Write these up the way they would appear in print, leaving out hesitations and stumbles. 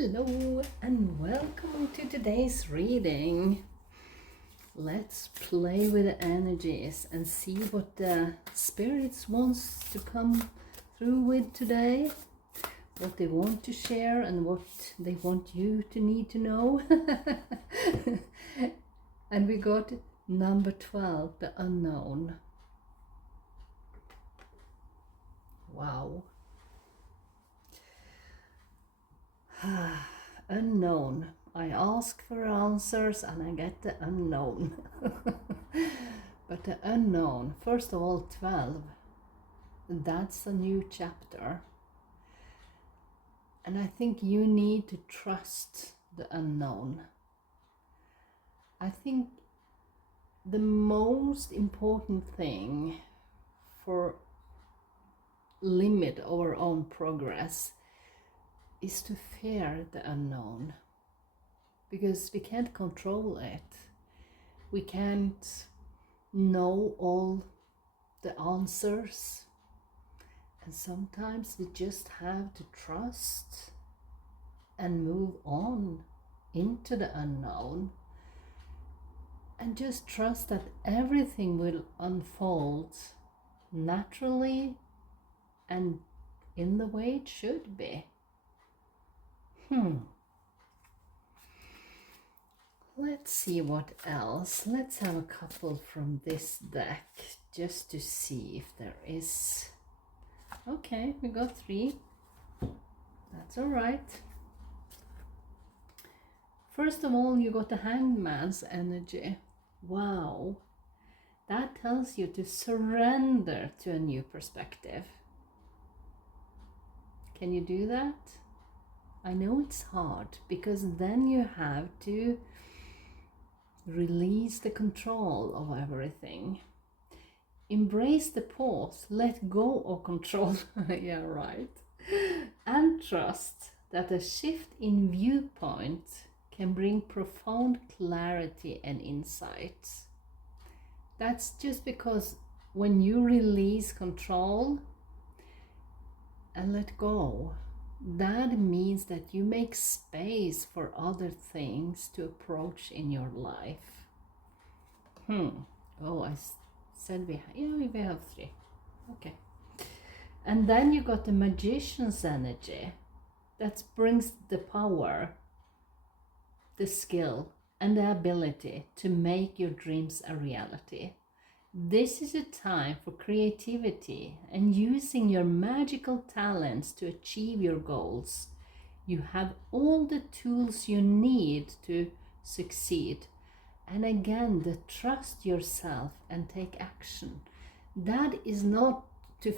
Hello and welcome to today's reading. Let's play with the energies and see what the spirits wants to come through with today, what they want to share and what they want you to need to know. And we got number 12, the unknown. Wow. Unknown. I ask for answers and I get the unknown. But the unknown, first of all, 12, that's a new chapter. And I think you need to trust the unknown. I think the most important thing for limit our own progress is to fear the unknown, because we can't control it. We can't know all the answers, and sometimes we just have to trust and move on into the unknown and just trust that everything will unfold naturally and in the way it should be. Let's see what else. Let's have a couple from this deck just to see if there is. Okay, we got 3. That's all right. First of all, you got the Hanged Man's energy. Wow. That tells you to surrender to a new perspective. Can you do that? I know it's hard, because then you have to release the control of everything. Embrace the pause, let go of control. Yeah, right. And trust that a shift in viewpoint can bring profound clarity and insight. That's just because when you release control and let go, that means that you make space for other things to approach in your life. Oh, I said we have 3. Okay. And then you got the Magician's energy. That brings the power, the skill, and the ability to make your dreams a reality. This is a time for creativity and using your magical talents to achieve your goals. You have all the tools you need to succeed. And again, the trust yourself and take action. That is not to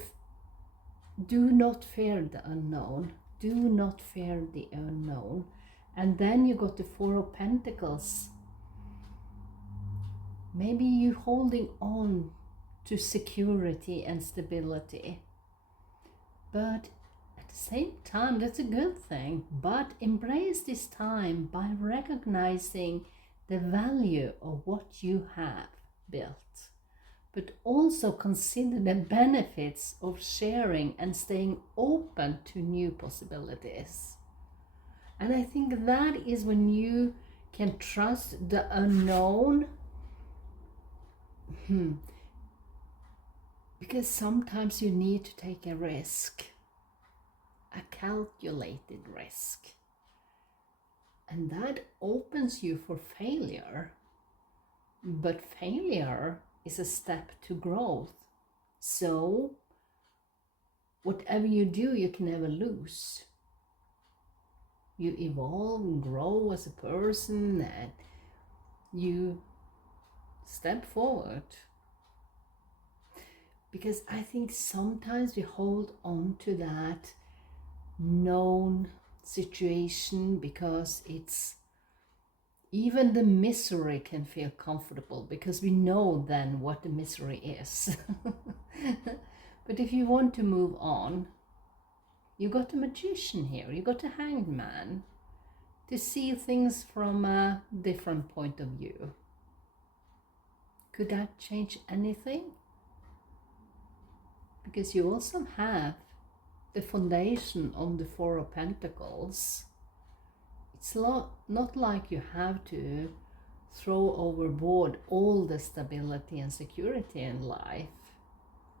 do not fear the unknown. Do not fear the unknown. And then you got the 4 of Pentacles. Maybe you holding on to security and stability. But at the same time, that's a good thing. But embrace this time by recognizing the value of what you have built. But also consider the benefits of sharing and staying open to new possibilities. And I think that is when you can trust the unknown. Because sometimes you need to take a risk, a calculated risk. And that opens you for failure. But failure is a step to growth. So whatever you do, you can never lose. You evolve and grow as a person, and you step forward. Because I think sometimes we hold on to that known situation because it's even the misery can feel comfortable because we know then what the misery is. But if you want to move on, you got a Magician here, you got a Hanged Man to see things from a different point of view. Could that change anything? Because you also have the foundation on the 4 of Pentacles. It's not like you have to throw overboard all the stability and security in life.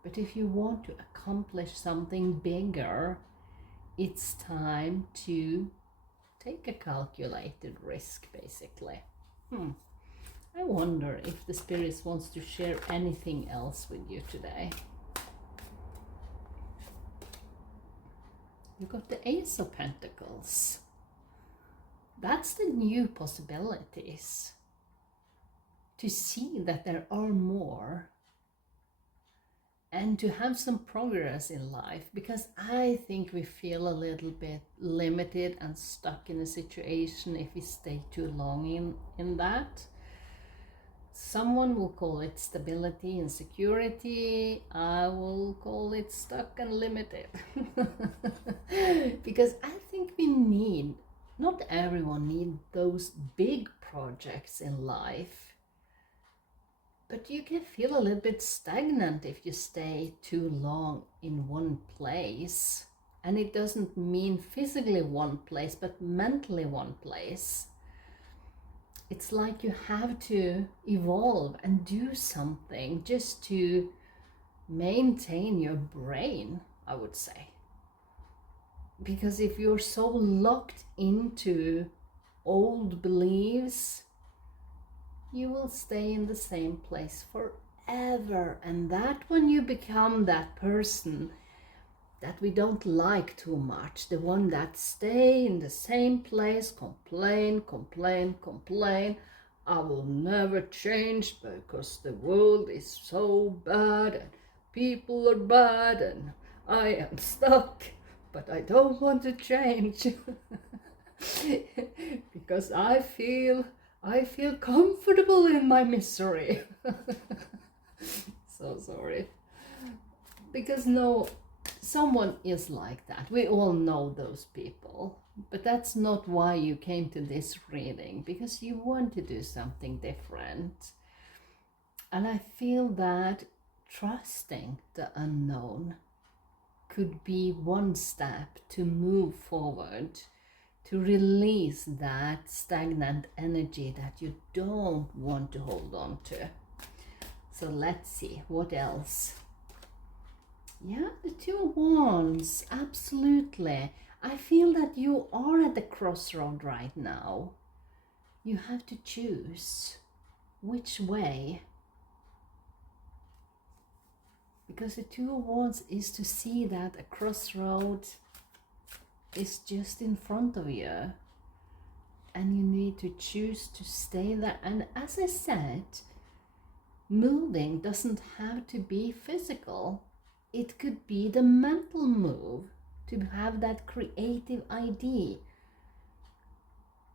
But if you want to accomplish something bigger, it's time to take a calculated risk, basically. I wonder if the spirits wants to share anything else with you today. You got the Ace of Pentacles. That's the new possibilities. To see that there are more. And to have some progress in life. Because I think we feel a little bit limited and stuck in a situation if we stay too long in that. Someone will call it stability and security. I will call it stuck and limited. Because I think we need, not everyone needs those big projects in life. But you can feel a little bit stagnant if you stay too long in one place. And it doesn't mean physically one place, but mentally one place. It's like you have to evolve and do something just to maintain your brain, I would say. Because if you're so locked into old beliefs, you will stay in the same place forever. And that when you become that person that we don't like too much, the one that stay in the same place, complain, I will never change because the world is so bad and people are bad and I am stuck, but I don't want to change because I feel comfortable in my misery. So sorry. Because no, someone is like that. We all know those people. But that's not why you came to this reading, because you want to do something different. And I feel that trusting the unknown could be one step to move forward, to release that stagnant energy that you don't want to hold on to. So let's see, what else? Yeah, the Two of Wands, absolutely. I feel that you are at the crossroad right now. You have to choose which way. Because the Two of Wands is to see that a crossroad is just in front of you. And you need to choose to stay there. And as I said, moving doesn't have to be physical. It could be the mental move to have that creative idea,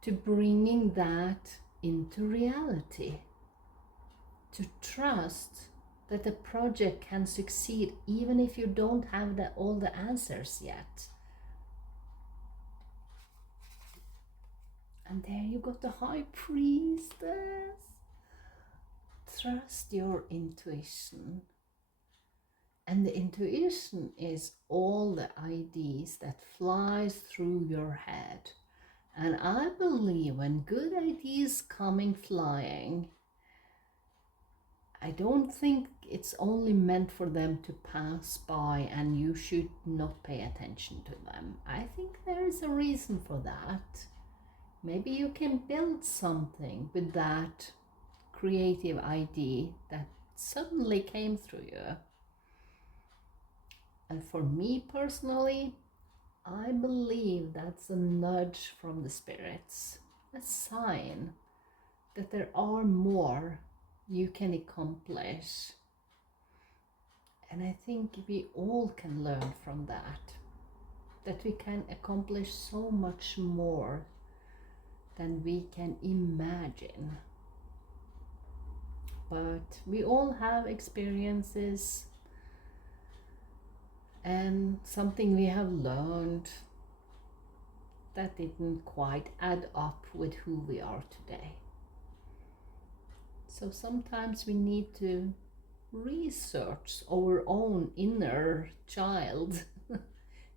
to bringing that into reality, to trust that the project can succeed even if you don't have all the answers yet. And there you got the High Priestess. Trust your intuition. And the intuition is all the ideas that flies through your head. And I believe when good ideas coming flying, I don't think it's only meant for them to pass by and you should not pay attention to them. I think there is a reason for that. Maybe you can build something with that creative idea that suddenly came through you. And for me personally, I believe that's a nudge from the spirits, a sign that there are more you can accomplish. And I think we all can learn from that we can accomplish so much more than we can imagine. But we all have experiences and something we have learned that didn't quite add up with who we are today. So sometimes we need to research our own inner child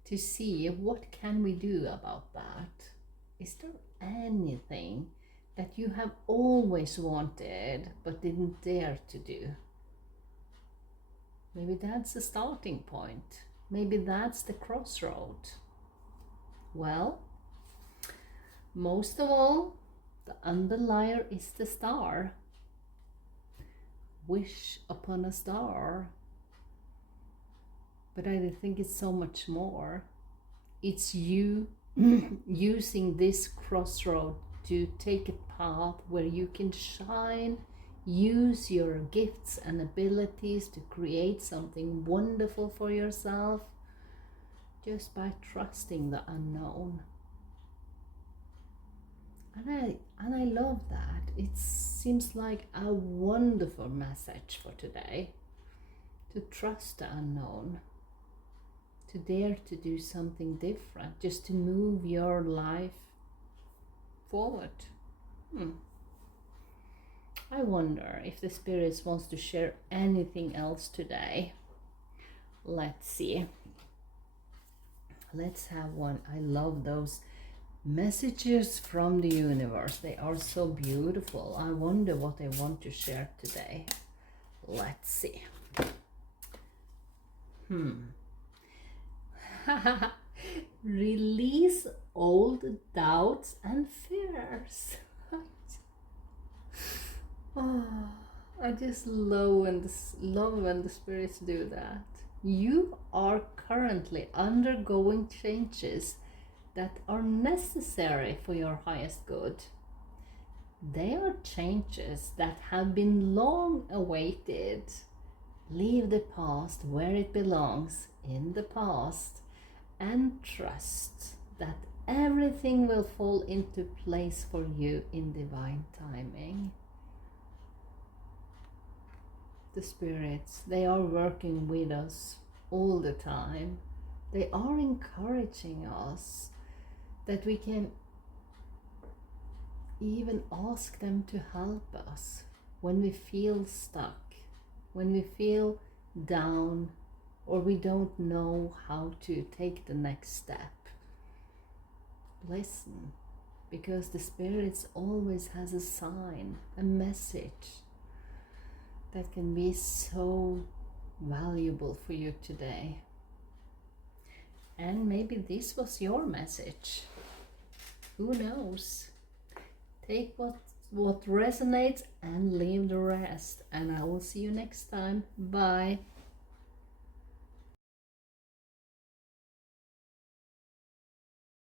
to see what can we do about that. Is there anything that you have always wanted but didn't dare to do? Maybe that's the starting point. Maybe that's the crossroad. Well, most of all, the underlier is the star. Wish upon a star. But I think it's so much more. It's you using this crossroad to take a path where you can shine, use your gifts and abilities to create something wonderful for yourself just by trusting the unknown. And I love that. It seems like a wonderful message for today. To trust the unknown. To dare to do something different. Just to move your life forward. I wonder if the spirits wants to share anything else today. Let's see. Let's have one. I love those messages from the universe. They are so beautiful. I wonder what they want to share today. Let's see. Release old doubts and fears. Oh, I just love when the spirits do that. You are currently undergoing changes that are necessary for your highest good. They are changes that have been long awaited. Leave the past where it belongs, in the past, and trust that everything will fall into place for you in divine timing. The spirits, they are working with us all the time. They are encouraging us that we can even ask them to help us when we feel stuck, when we feel down, or we don't know how to take the next step. Listen, because the spirits always has a sign, a message that can be so valuable for you today. And maybe this was your message. Who knows? Take what resonates and leave the rest. And I will see you next time. Bye.